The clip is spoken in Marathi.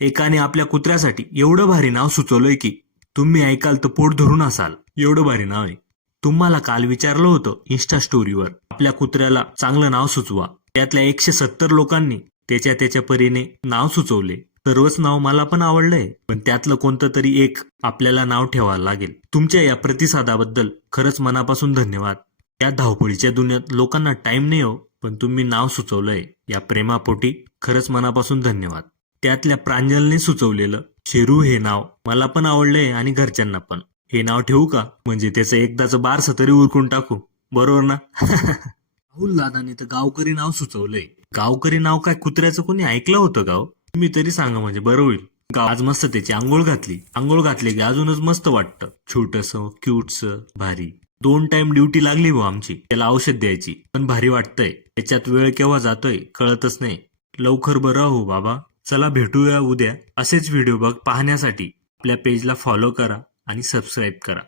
एकाने आपल्या कुत्र्यासाठी एवढं भारी नाव सुचवलंय की तुम्ही ऐकाल तर पोट धरून असाल. एवढं भारी नाव आहे. तुम्हाला काल विचारलं होतं इन्स्टा स्टोरीवर आपल्या कुत्र्याला चांगलं नाव सुचवा. त्यातल्या 170 लोकांनी त्याच्या त्याच्या परीने नाव सुचवले. सर्वच नाव मला पण आवडलंय, पण त्यातलं कोणतं तरी एक आपल्याला नाव ठेवावं लागेल. तुमच्या या प्रतिसादाबद्दल खरंच मनापासून धन्यवाद. या धावपळीच्या दुनियेत लोकांना टाइम नाही हो, पण तुम्ही नाव सुचवलंय या प्रेमापोटी खरंच मनापासून धन्यवाद. त्यातल्या प्रांजलने सुचवलेलं शेरू हे नाव मला पण आवडलंय आणि घरच्यांना पण. हे नाव ठेवू का? म्हणजे त्याचं एकदाचं बारसं तरी उरकून टाकू, बरोबर ना? राहुल दादाने तर गावकरी नाव सुचवलंय. गावकरी नाव काय कुत्र्याचं कोणी ऐकलं होतं गाव? तुम्ही तरी सांगा, म्हणजे बरं होईल. आज मस्त त्याची आंघोळ घातली की अजूनच मस्त वाटतं. छोटंसं क्यूटसं भारी. 2 टाइम ड्युटी लागली भाऊ आमची त्याला औषध द्यायची, पण भारी वाटतंय. त्याच्यात वेळ केव्हा जातोय कळतच नाही. लवकर बरं हो बाबा. चला भेटूया उद्या. असेच व्हिडिओ पाहण्यासाठी आपल्या पेजला फॉलो करा आणि सबस्क्राईब करा.